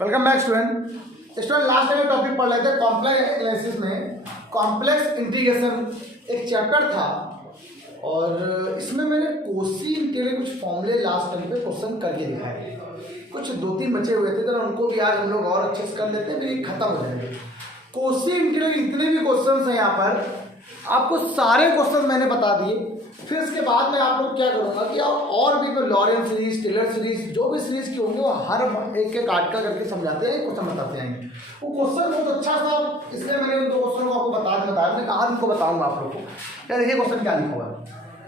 Welcome back student last time topic पढ़ रहे थे कॉम्प्लेक्स एनालिसिस में कॉम्प्लेक्स इंटीग्रेशन एक चैप्टर था और इसमें मैंने कोसी इंटीग्रल कुछ फॉर्मूले लास्ट टाइम पे क्वेश्चन करके दिखाए। कुछ 2-3 बचे हुए थे, तो उनको भी आज हम लोग और अच्छे से कर लेते हैं, फिर ये खत्म हो जाएंगे। कोसी इंटीग्रल जितने भी क्वेश्चन हैं यहाँ पर आपको सारे क्वेश्चन मैंने बता दिए। फिर इसके बाद में आप लोग क्या करूँगा कि और भी कोई लॉरेंट सीरीज, टेलर सीरीज, जो भी सीरीज की होंगे वो हर एक एक आर्टिकल करके समझाते हैं, क्वेश्चन बताते हैं। वो क्वेश्चन बहुत अच्छा था, इसलिए मैंने उन 2 क्वेश्चन को आपको बताया। मैंने कहा उनको बताऊंगा आप लोग को। क्या देखिए क्वेश्चन क्या लिखा हुआ है।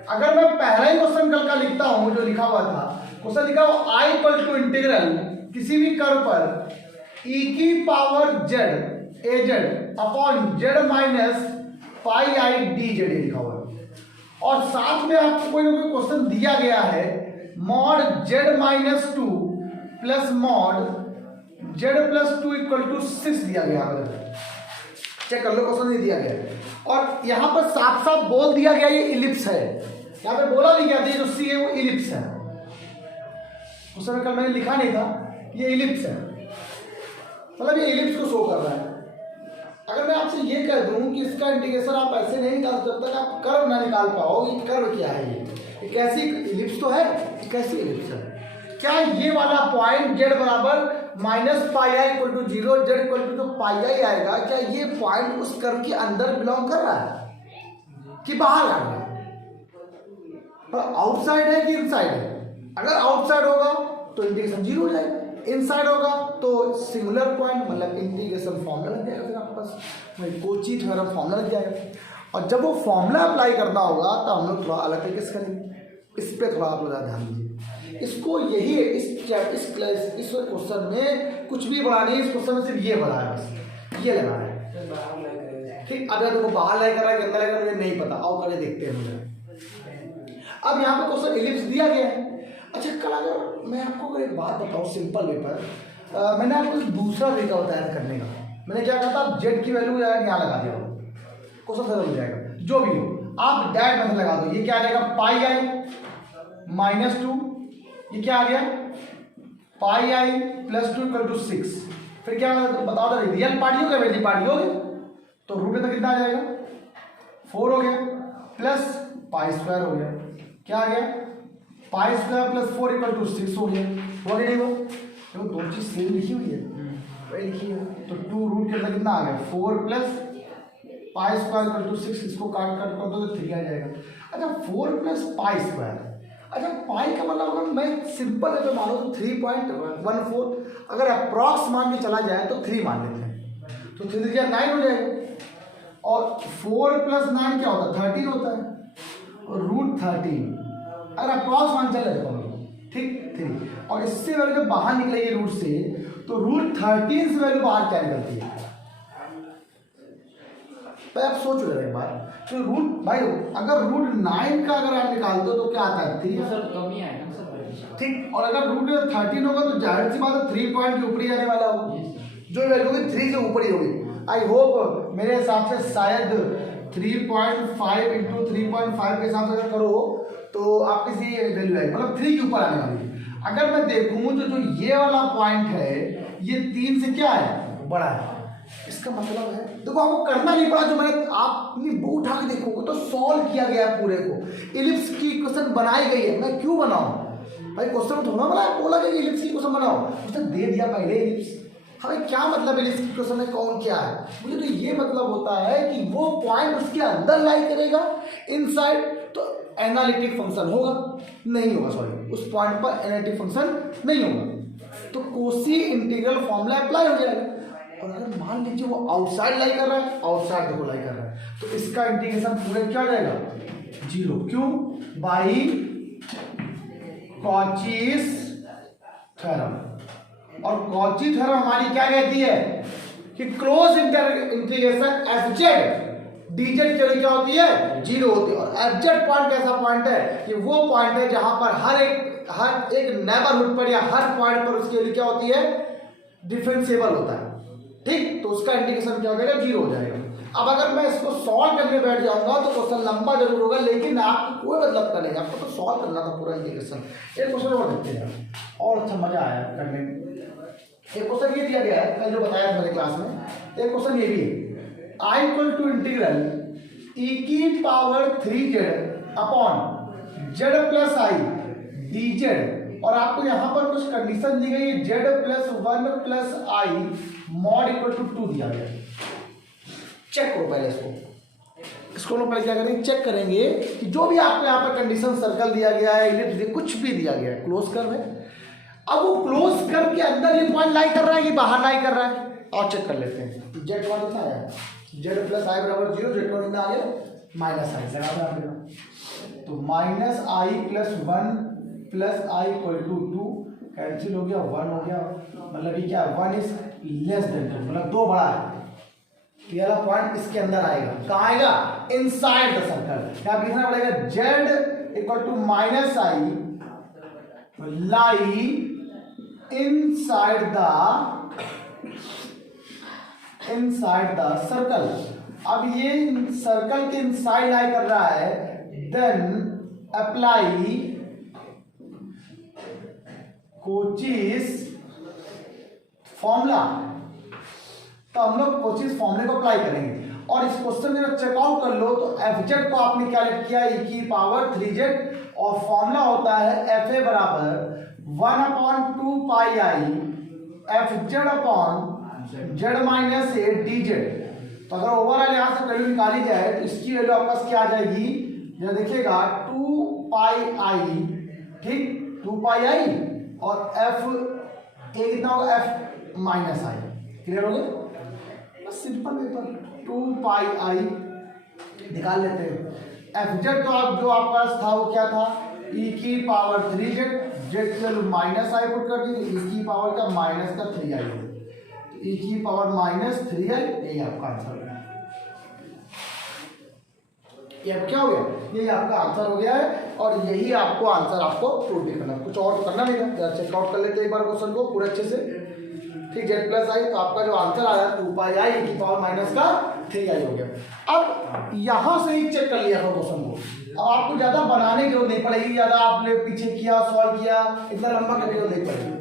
अगर मैं पहला ही क्वेश्चन कल का लिखता हूँ, जो लिखा हुआ था क्वेश्चन लिखा हुआ आई इक्वल टू इंटीग्रल किसी भी कर्व पर ई की power Z A Z upon Z minus pi I D Z लिखा हुआ है। और साथ में आपको कोई ना कोई क्वेश्चन दिया गया है mod Z minus 2 plus mod Z plus 2 equal to 6 दिया गया है। चेक कर लो, क्वेश्चन नहीं दिया गया है। और यहां पर साफ साफ बोल दिया गया ये इलिप्स है। यहां पे बोला नहीं गया था जो सी है वो इलिप्स है। क्वेश्चन में कल मैंने लिखा नहीं था ये इलिप्स है, मतलब ये इलिप्स को शो कर रहा है। अगर मैं आपसे ये कह दूं कि इसका इंटीग्रेशन आप ऐसे नहीं निकाल जब तक आप कर्व ना निकाल पाओ, ये कर्व क्या है, ये कैसी इलिप्स तो है, कैसी इलिप्स है। क्या ये वाला पॉइंट जेड बराबर minus pi I equal to 0 Z equal to जो पाई आई आएगा, क्या ये पॉइंट उस कर्व के अंदर बिलोंग कर रहा है कि बाहर आ रहा है, पर आउटसाइड है कि इनसाइड है। अगर आउटसाइड होगा तो इंटीग्रेशन 0 हो जाएगा, इनसाइड होगा तो सिंगुलर पॉइंट मतलब इंटीग्रेशन फॉर्मूला लग जाएगा। फिर आपके पास कोची थ्योरम फॉर्मूला लग जाएगा। और जब वो फॉर्मूला अप्लाई करना होगा तो हम लोग थोड़ा अलग तरीके से करेंगे। इस पर थोड़ा आप लोग ध्यान दीजिए। इसको यही है इस क्वेश्चन में कुछ भी बढ़ा नहीं, इस क्वेश्चन में सिर्फ ये बढ़ा है, बस ये लगा है। ठीक, अगर तुमको बाहर लाई कर रहा है कि अंदर लाई कर रहा है मुझे नहीं पता, आओ करे देखते हैं मुझे। अब यहाँ पे क्वेश्चन इलिप्स दिया गया है। अच्छा, कल अगर मैं आपको अगर एक बात बताऊँ सिंपल वे पर, मैंने आपको दूसरा तरीका बताया करने का। मैंने क्या कहा था, जेड की वैल्यू यहाँ लगा दिया, क्वेश्चन खत्म हो जाएगा। जो भी हो आप डायरेक्ट मेथड लगा दो। ये क्या आ जाएगा, पाई आई माइनस 2, ये क्या आ गया पाई आई प्लस 2 इक्वल टू 6। फिर क्या बताओ तो रियल पार्टी हो गया, वेरी पार्टी हो गया, तो रूट में तो कितना आ जाएगा 4 हो गया, प्लस पाई स्क्वायर हो गया। क्या आ गया pi square plus 4 equal to 6 हो गया। हो गया नहीं वो, देखो 2 चीज सेम लिखी हुई है, वही लिखी है। तो 2 रूट के अंदर कितना आ गया 4 plus pi square equal to 6। इसको काट कर दो तो 3 आ जाएगा। अच्छा 4 प्लस पाई स्क्वायर, अच्छा पाई का मतलब अगर मैं सिंपल है तो मानो तो 3.14, अगर अप्रॉक्स मान के चला जाए तो 3 मान लेते हैं, तो 3 क्या 9 हो जाएगा। और 4 प्लस 9 क्या होता है 13 होता है, और रूट 13 अगर अप्रॉक्स मान चल जाता है, ठीक 3। और इससे वैल्यू जब बाहर निकलेगी रूट से, तो रूट 13 से वैल्यू बाहर क्या निकलती है भाई, आप सोच रहे एक बार। तो रूट भाई अगर रूट 9 का अगर आप निकालते हो तो क्या आता है 3 सर, कम ही आएगा सर, ठीक। और अगर रूट 13 होगा तो जाहिर सी बात है 3 पॉइंट के ऊपर ही जाने वाला होगा, जो वैल्यू होगी 3 से ऊपर ही होगी। आई होप मेरे हिसाब से शायद 3.5 इंटू 3.5 के हिसाब से अगर करो तो आपकी सी वैल्यू आएगी, मतलब 3 के ऊपर आने वाली है। अगर मैं देखूं तो जो ये वाला पॉइंट है ये 3 से क्या है बड़ा है। इसका मतलब है देखो आपको करना नहीं पड़ा, जो मैंने आप अपनी बुक उठा के देखोगे तो सॉल्व किया गया है पूरे को। इलिप्स की इक्वेशन बनाई गई है। मैं क्यों बनाऊं भाई, क्वेश्चन थोड़ा बोला गया इलिप्स की इक्वेशन बनाओ, उसने दे दिया पहले इलिप्स। हमें क्या मतलब इलिप्स की इक्वेशन में कौन क्या है, मुझे तो ये मतलब होता है कि वो पॉइंट उसके अंदर लाई करेगा इनसाइड, तो एनालिटिक फंक्शन होगा नहीं होगा, सॉरी उस पॉइंट पर एनालिटिक फंक्शन नहीं होगा, तो कोसी इंटीग्रल फॉर्मूला अप्लाई हो जाएगा। और अगर मान लीजिए वो आउटसाइड लाई कर रहा है, आउटसाइड देखो लाई कर रहा है, तो इसका इंटीग्रेशन पूरे क्या हो जाएगा 0। क्यों, बाई कॉचीज थ्योरम। और कॉची थ्योरम हमारी क्या कहती है कि close integration F Z D Z की क्या होती है 0 होती है। और एफ जेड पॉइंट कैसा पॉइंट है कि वो पॉइंट है जहां पर हर एक नेबरहुड पर या हर पॉइंट पर उसकी वैल्यू क्या होती है डिफरेंशिएबल होता है, ठीक। तो उसका इंटीग्रेशन क्या हो जाएगा 0 हो जाएगा। अब अगर मैं इसको सॉल्व करने बैठ जाऊंगा तो क्वेश्चन लंबा जरूर होगा, लेकिन आपको कोई मतलब नहीं, आपको तो सॉल्व करना था पूरा इंटीग्रेशन। एक क्वेश्चन और देखते हैं और अच्छा मजा आया करने में। एक क्वेश्चन ये दिया गया है, कल जो बताया था मेरे क्लास में, एक क्वेश्चन ये भी है, I equal to integral e की power 3z upon z plus I D Z, और आपको यहाँ पर कुछ कंडीशन दी गई है, z plus 1 plus I mod equal to 2 दिया गया है। चेक करो पहले इसको लोग पहले क्या करेंगे, चेक करेंगे कि जो भी आपको यहाँ पर कंडीशन सर्कल दिया गया है, इलिप्स कुछ भी दिया गया है, क्लोज कर है। अब वो क्लोज कर के अंदर ये पॉइंट लाई कर रहा है कि बाहर लाई कर रहा है, और चेक कर लेते हैं। जेड वन कितना आया, जेड प्लस आई बराबर 0, जेड वन कितना आ गया माइनस आई, लगा देना। तो minus I plus 1 plus I equal to 2 cancel हो गया, 1 हो गया, मतलब ये क्या 1 इज लेस देन 2, मतलब 2 बड़ा है। ये वाला पॉइंट इसके अंदर आएगा, कहाँ आएगा, इनसाइड द सर्कल। क्या लिखना पड़ेगा, Z equal to minus I lie inside the circle. अब ये सर्कल के इनसाइड लाई कर रहा है, देन अप्लाई कोचीज फॉर्मूला। तो हम लोग कोचीज फॉर्मूले को अप्लाई करेंगे, और इस क्वेश्चन में चेकआउट कर लो तो एफ जेड को आपने क्या लिख किया, e की पावर 3z, और फॉर्मूला होता है एफ ए बराबर 1/2 pi I F Z upon Z minus A D Z. तो अगर ओवरऑल यहाँ से वैल्यू निकाली जाए तो इसकी वैल्यू आपका क्या आ जाएगी, यह देखिएगा 2 पाई आई, ठीक 2 पाई आई, और एफ ए कितना होगा, एफ माइनस आई। क्लियर हो गया, बस सिंपल पेपर। 2 पाई आई निकाल लेते हैं। एफ जेड तो आप जो आपके पास था वो क्या था, e की पावर 3z, जेड की वैल्यू माइनस आई पुट कर दी, e की पावर का माइनस का 3i, e की पावर माइनस 3i, यही आपका आंसर हो गया। ये अब क्या हो गया, यही आपका आंसर हो गया है, और यही आपको आंसर आपको प्रूव भी करना, कुछ और करना नहीं है। चेकआउट कर लेते हैं एक बार क्वेश्चन को पूरे अच्छे से, ठीक। जेड प्लस आई, तो आपका जो आंसर आया 2 पाई आई की पावर माइनस का 3i हो गया। अब यहां से ही चेक कर लिया था क्वेश्चन को, अब आपको ज्यादा बनाने की जरूरत नहीं पड़ेगी, ज्यादा आपने पीछे किया सॉल्व किया, इतना लंबा करने की जरूरत नहीं पड़ेगी।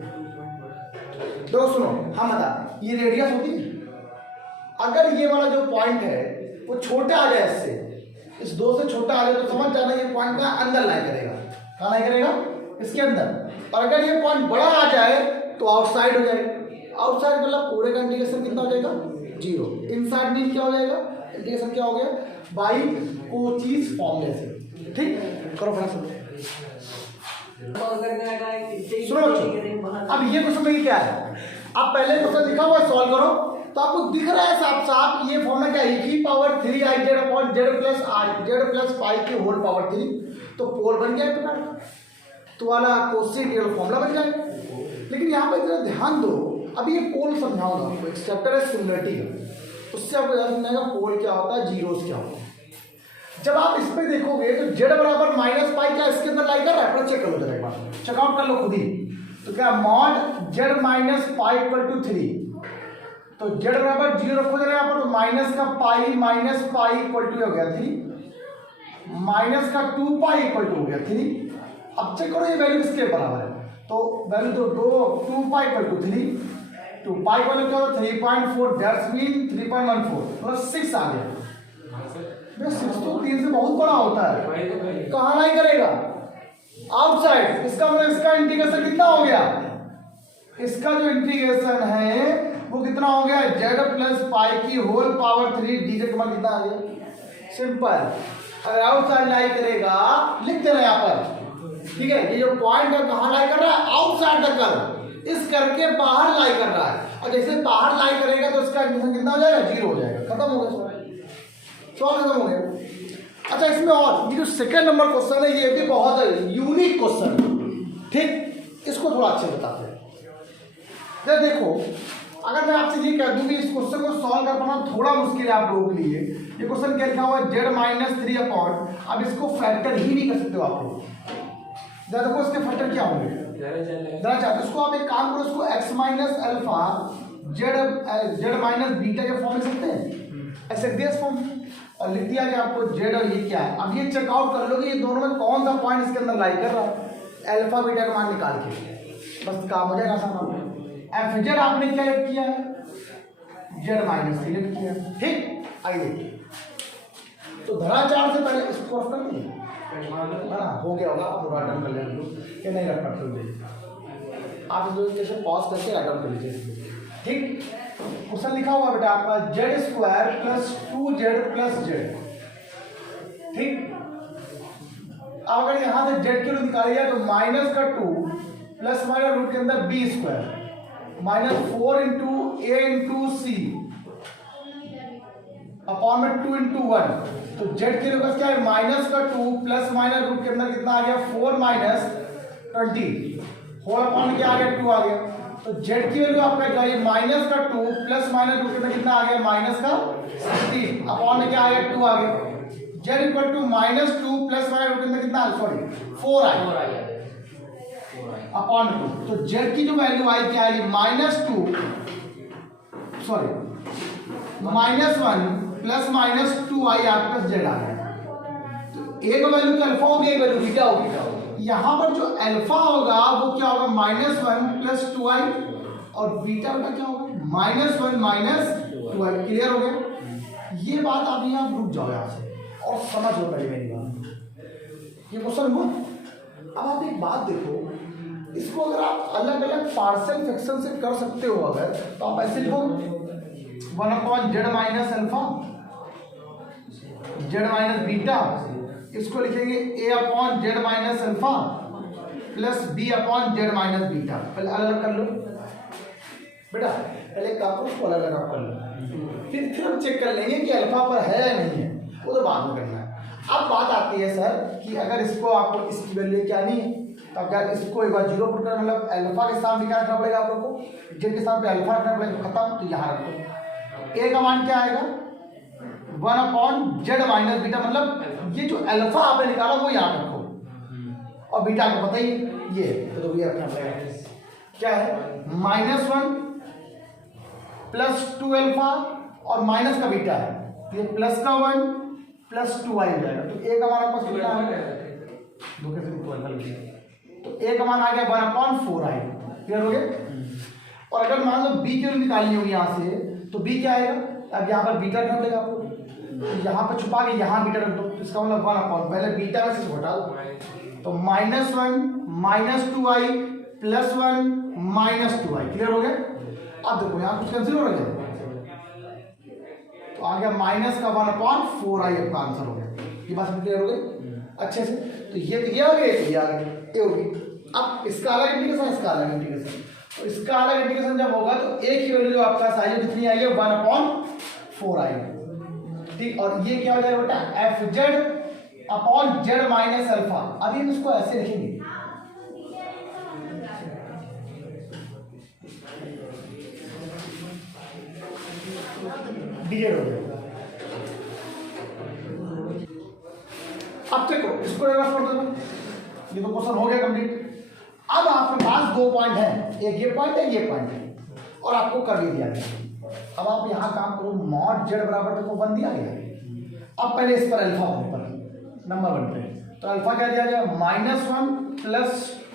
तो सुनो, हम बता, ये रेडियस होती है, अगर ये वाला जो पॉइंट है वो छोटा आ जाए, इससे इस 2 से छोटा आ जाए, तो समझ जाना ये पॉइंट का अंदर लाई करेगा, कहाँ लाई करेगा, इसके अंदर। और अगर ये पॉइंट बड़ा आ जाए तो आउटसाइड हो जाएगा। आउटसाइड मतलब पूरे का इंटीग्रेशन कितना हो जाएगा, 0। इनसाइड मीन क्या हो जाएगा, इंटीग्रेशन क्या हो गया, बाई कोचीज फॉर्मूले से, ठीक। करो फटाफट सुनो बच्चों, अब ये क्वेश्चन में क्या है, अब पहले क्वेश्चन लिखा हुआ है, सॉल्व करो तो आपको दिख रहा है साफ साफ, ये फॉर्मूला क्या है, e की power 3i Z upon Z plus pi की होल पावर 3, तो पोल बन गया प्रकार का, तो वाला कोसेक फॉर्मूला बन जाएगा। लेकिन यहाँ पर जरा ध्यान दो, अभी ये पोल समझाऊंगा आपको, एक चैप्टर है सिमिलरिटी का, उससे आपको याद रखना पोल क्या होता है, जीरोस क्या होता है। जब आप इस पे देखोगे तो जेड बराबर माइनस पाई क्या इसके अंदर लाई कर रहा है, पर चेक करो जरा एक बार, चेकआउट कर लो खुद ही। तो क्या mod Z minus pi equal to 3, तो जेड बराबर 0 रखो जरा यहाँ पर, तो माइनस का पाई इक्वल टू हो गया 3, माइनस का 2 पाई इक्वल टू हो गया 3। अब चेक करो ये वैल्यू किसके बराबर है, तो वैल्यू तो 2 पाई इक्वल टू 3, 2 पाई वाले क्या होता है 3.4, दैट्स मीन 3.14 मतलब 6 आ गया। 6 तो 3 से बहुत बड़ा होता है, कहाँ लाई करेगा, आउटसाइड। इसका मतलब इसका इंटीग्रेशन कितना हो गया, इसका जो इंटीग्रेशन है वो कितना हो गया, जेड प्लस पाई की होल पावर 3 डीजेड का कितना आ गया, सिंपल। अगर आउटसाइड लाई करेगा लिख देना यहाँ पर, ठीक है। ये जो पॉइंट है कहाँ लाई कर रहा है, आउटसाइड द कर्व, इस करके बाहर लाई कर रहा है, और जैसे बाहर लाई करेगा तो इसका इंटीग्रेशन कितना हो जाएगा, 0 हो जाएगा, खत्म हो गया सवाल खत्म हो गया। अच्छा, इसमें और ये जो सेकंड नंबर क्वेश्चन है ये भी बहुत यूनिक क्वेश्चन है, ठीक, इसको थोड़ा अच्छे बताते हैं। देखो, अगर मैं आपसे ये कह दूं कि इस क्वेश्चन को सॉल्व कर पाना थोड़ा मुश्किल है आप लोगों के लिए, ये क्वेश्चन क्या लिखा हुआ है, जेड माइनस 3 अपॉन, अब इसको फैक्टर ही नहीं कर सकते हो आप लोग, देखो इसके फैक्टर क्या होंगे, जरा चाहते इसको आप एक काम करो, इसको x minus alpha Z minus beta के फॉर्म में सकते हैं, ऐसे बेस फॉर्म, और लिख दिया कि आपको जेड और ये क्या है। अब ये चेकआउट कर लो कि ये दोनों में कौन सा पॉइंट इसके अंदर लाई कर रहा है, अल्फा बीटा का मान निकाल के, बस काम हो जाएगा आसान आपको। एफ जेड आपने क्या लिख किया है, जेड माइनस लिख किया, ठीक। आइए तो धरा चार से पहले इसको रफ कर दिए ना, हो गया होगा, आप राइट डाउन कर लेंगे कि नहीं रख पाते हो, आप इस तरीके से पॉज करके राइट डाउन कर लीजिए, ठीक। क्वेश्चन लिखा हुआ बेटा आपका Z square plus 2z plus Z, ठीक। अब अगर यहाँ से जेड की रूट निकालिए तो माइनस का 2 प्लस माइनस रूट के अंदर बी स्क्वायर माइनस 4 इंटू ए इंटू सी अपॉन में 2 इंटू 1, तो जेड की वैल्यू क्या है, माइनस का 2 प्लस माइनस रूट के अंदर कितना आ गया 4 माइनस 20 होल अपॉन में क्या आ गया 2 आ गया, तो जेड की वैल्यू आपका क्या है, माइनस का 2 प्लस माइनस रूट के अंदर कितना आ गया माइनस का 16 अपॉन में क्या आ गया 2 आ गया, Z equal to minus 2 plus minus root के अंदर कितना, सॉरी 4 आया अपॉन 2, तो जेड की जो वैल्यू आई क्या आएगी -2 सॉरी -1 प्लस -2 आई आपका जेड आ गया, तो एक वैल्यू तो अल्फा होगी, एक वैल्यू बीटा होगी, यहाँ पर जो अल्फा होगा वो क्या होगा -1 प्लस 2 आई और बीटा का क्या होगा -1 2 आई, क्लियर हो गया। ये बात आप यहाँ रुक जाओ यहाँ से और समझ लो पहले मेरी बात, ये क्वेश्चन हुआ। अब आप एक बात देखो, इसको अगर आप अलग अलग पार्शियल फ्रैक्शन से कर सकते हो अगर, तो आप ऐसे लिखो 1/z minus alpha z minus beta, इसको लिखेंगे a/z minus alpha plus b/z minus beta, पहले अलग अलग कर लो बेटा, पहले काम को अलग अलग कर लो, फिर हम चेक कर लेंगे कि अल्फा पर है या नहीं है, वो तो बाद में करना है। अब बात आती है सर कि अगर इसको आपको इसकी वैल्यू क्या नहीं है, तो अगर इसको एक बार 0 पुट कर मतलब अल्फा के सामने क्या रखना पड़ेगा आप लोग को, जेड के सामने अल्फा रखना पड़ेगा, खत्म, तो यहाँ रखो। ए का मान क्या आएगा 1/z माइनस बीटा, मतलब ये जो अल्फा आपने निकाला वो यहाँ रखो, और बीटा को पता ही ये, तो ये रखना पड़ेगा, क्या है -1 प्लस 2 अल्फा और माइनस का बीटा है, ये प्लस का 1 प्लस 2 आई हो जाएगा, तो ए का मान आपका कितना आ गया, तो ए का मान आ गया 1/4 आई, क्लियर हो गया। और अगर मान लो बी की वैल्यू निकालनी होगी यहाँ से, तो बी क्या आएगा, अब यहाँ पर बीटा रखना पड़ेगा आपको, तो यहाँ पर छुपा के यहाँ बीटा रख दो, तो इसका मतलब 1/, पहले बीटा में से घटा दो, तो -1 -2 आई प्लस 1 -2 आई, क्लियर हो गया। अब देखो यहाँ कुछ कैंसिल हो रहा है, तो आ गया माइनस का 1/4 आई आपका आंसर हो गया, ये बात क्लियर हो गई अच्छे से। तो ये आ गया, ये आ गया, ये होगी। अब इसका अलग इंटीग्रेशन, इसका अलग इंटीग्रेशन, तो इसका अलग इंटीग्रेशन जब होगा तो ए की वैल्यू जो आपका आई है कितनी आई है 1/4 आई, ठीक। और ये क्या हो जाएगा बेटा f/z माइनस अल्फा, अभी हम इसको ऐसे लिखेंगे, डिवाइड हो जाएगा। अब देखो इसको एक बार छोड़ दो, ये तो क्वेश्चन हो गया कंप्लीट। अब आपके पास 2 पॉइंट है, एक ये पॉइंट है, ये पॉइंट है, और आपको कर दिया गया। अब आप यहाँ काम करो, मॉड z बराबर तो 1 दिया गया। अब पहले इस पर अल्फा पर नंबर 1 पे, तो अल्फा क्या दिया गया -1 प्लस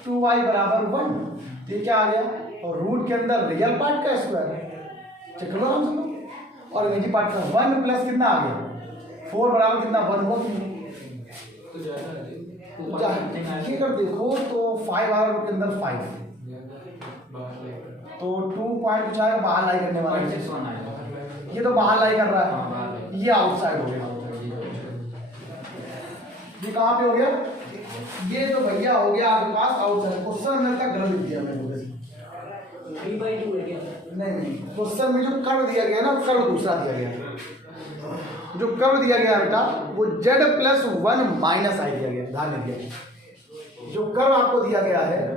2y बराबर 1, ये क्या आ गया, और रूट के अंदर रियल पार्ट का स्क्वायर, चेक करो हम सब, और इमेजिनरी पार्ट का 1 प्लस कितना आ गया 4 बराबर कितना 1 हुआ, ये कर देखो तो 5 आ रहा के अंदर 5, तो 2 पॉइंट कुछ आएगा बाहर लाई करने वाला है, ये तो बाहर लाई कर रहा है, ये आउटसाइड हो गया, ये कहाँ पे हो गया, ये तो भैया हो गया आपके पास आउटसाइड। क्वेश्चन में का गलत दिया मैंने, 3/2 है क्या, नहीं क्वेश्चन में जो कर्व दिया गया ना, कर्व दूसरा दिया गया, जो कर्व दिया गया बेटा वो z प्लस 1 माइनस आई दिया गया, ध्यान दीजिए। जो कर्व आपको दिया गया है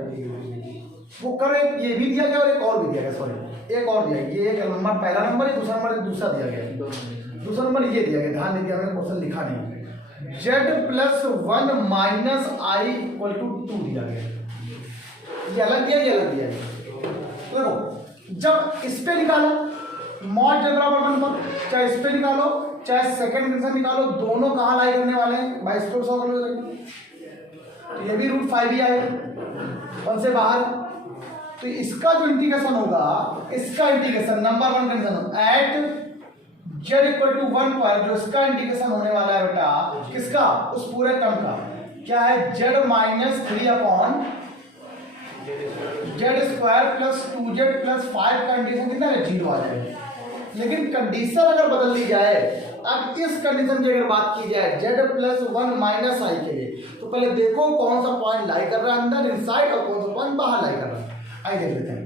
वो कर्व एक ये भी दिया गया और एक और भी दिया गया, सॉरी एक और दिया, ये एक नंबर पहला नंबर है, दूसरा नंबर दूसरा दिया गया, दूसरा नंबर ये दिया गया, ध्यान दीजिए, मैंने क्वेश्चन लिखा नहीं, z plus 1 minus I equal to 2 दिया गया, ये अलग दिया, ये अलग दिया गया। तो देखो जब इस पे निकालो मॉड z बराबर 1 पर, चाहे इस पे निकालो चाहे सेकंड कंडीशन निकालो, दोनों कहाँ लाई करने वाले हैं, बाई स्क्वायर 100 कर लो, तो ये भी √5 ही आएगा 1 से बाहर, तो इसका जो इंटीग्रेशन होगा, इसका integration number 1 condition at z equal to 1 पर जो इसका इंटीग्रेशन होने वाला है बेटा, किसका, उस पूरे टर्म का, क्या है, z minus 3 upon z square plus 2z plus 5 का इंटीग्रेशन कितना है, 0 आ जाएगा। लेकिन कंडीशन अगर बदल दी जाए, अब इस कंडीशन की अगर बात की जाए z प्लस 1 माइनस आई के लिए, तो पहले देखो कौन सा पॉइंट लाई कर रहा है अंदर इनसाइड और कौन सा पॉइंट बाहर लाई कर रहा है। आइए देख लेते हैं।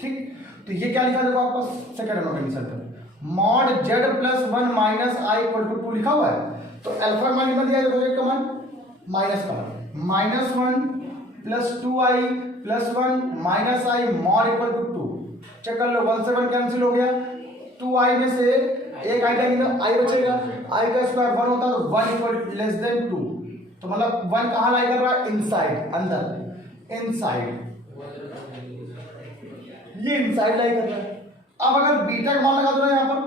ठीक, तो ये क्या लिखा देखो आपको सेकंड नंबर कंडीशन पर, mod z plus 1 minus I equal to 2 लिखा हुआ है। तो अल्फा मान कितना दिया है देखो, z का मान माइनस का minus 1 plus 2i plus 1 minus I mod equal to 2। Check कर लो, 1 से 1 कैंसिल हो गया, 2i में से एक आई जाएगा, आई बचेगा, आई का स्क्वायर 1 होता है, 1 इक्वल लेस देन 2। तो मतलब 1 कहाँ लाई कर रहा है, इनसाइड, अंदर, इनसाइड, ये इनसाइड लाई कर रहा है। अब अगर बीटा का मान लगा दो ना यहाँ पर,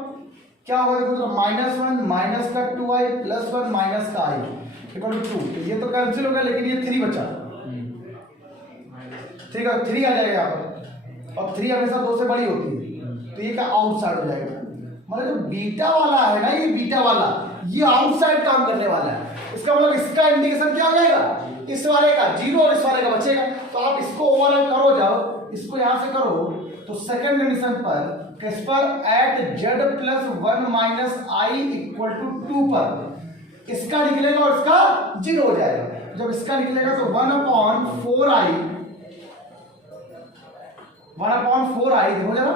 क्या होगा देखो, माइनस 1 माइनस का 2i प्लस 1 माइनस का i इक्वल टू 2। तो ये तो कैंसिल हो गया, लेकिन ये 3 बचा, ठीक है, 3 आ जाएगा यहाँ पर, और 3 हमेशा 2 से बड़ी होती है, तो ये क्या आउटसाइड हो जाएगा। मतलब जो बीटा वाला है ना, ये बीटा वाला, ये आउटसाइड काम करने वाला है। इसका मतलब इसका इंडिकेशन क्या हो जाएगा, इस वाले का 0 और इस वाले का बचेगा। तो आप इसको ओवरऑल करो, जाओ इसको यहां से करो, तो सेकंड कंडीशन पर किस पर, at z plus 1 minus I equal to 2 पर इसका निकलेगा और इसका 0 हो जाएगा। जब इसका निकलेगा तो 1 अपॉन 4i देखो जरा,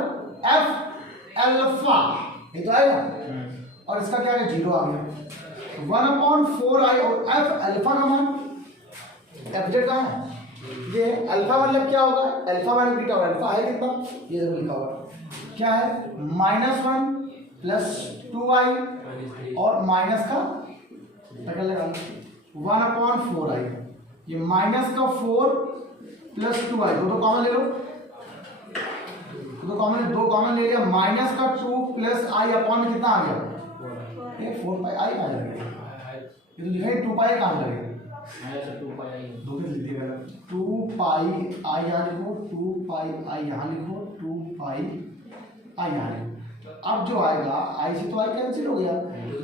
एफ अल्फा, ये तो आएगा, और इसका क्या है, 0 आ गया। 1 अपॉन 4i और एफ अल्फा का मान, एफ जेड कहाँ है, ये अल्फा मतलब क्या होगा, अल्फा माइनस बीटा, और अल्फा है कितना, ये देखो लिखा हुआ क्या है, -1 प्लस 2i और माइनस का टकल लगा 1 अपॉन 4i, ये माइनस का 4 प्लस 2i, दो कॉमन ले लो, दो कॉमन ले लिया, माइनस का 2 प्लस आई अपॉन कितना आ गया, ये 4 पाई आई कहाँ लगेगा, ये तो लिखा है 2 पाई कहाँ लगेगा, 2 पाई आई यहाँ लिखो, 2 पाई आई यहाँ लिखो, 2 पाई आई यहाँ लिखो। अब जो आएगा आई से तो आई कैंसिल हो गया,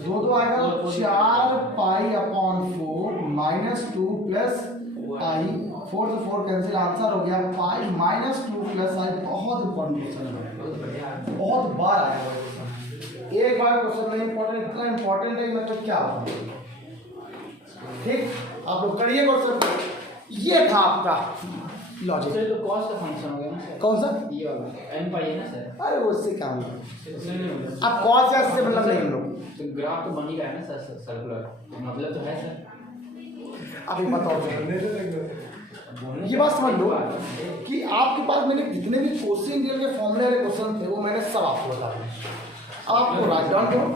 2 आएगा तो 4 पाई अपॉन 4 माइनस 2 प्लस आई, 4 से 4 कैंसिल, आंसर हो गया पाई माइनस 2 प्लस आई। बहुत इंपॉर्टेंट क्वेश्चन है, बहुत बार आया है, एक बार क्वेश्चन नहीं इंपॉर्टेंट, इतना इंपॉर्टेंट है मतलब क्या होगा। ठीक, आप लोग करिए क्वेश्चन। ये था आपका लॉजिक। सर तो कॉस का फंक्शन हो गया ना सर, कौन सा, ये वाला n पाई है ना सर, अरे वो उससे क्या होगा, तो अब कॉस या इससे मतलब नहीं हम लोग, ग्राफ तो बन ही रहा है ना सर, सर्कुलर मतलब तो है सर। अभी बताओ ये बात समझ लो कि आपके पास मैंने जितने भी कोशिश इंटीग्रल के फॉर्मूले वाले क्वेश्चन थे वो मैंने सब आपको बता दिया। आपको राइट डाउन करो,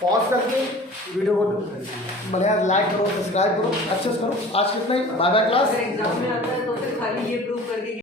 पॉज करके वीडियो को बढ़िया लाइक करो, सब्सक्राइब करो, अच्छे से करो। आज कितना ही, बाय बाय क्लास। एग्जाम में आता है तो फिर खाली ये प्रूव करके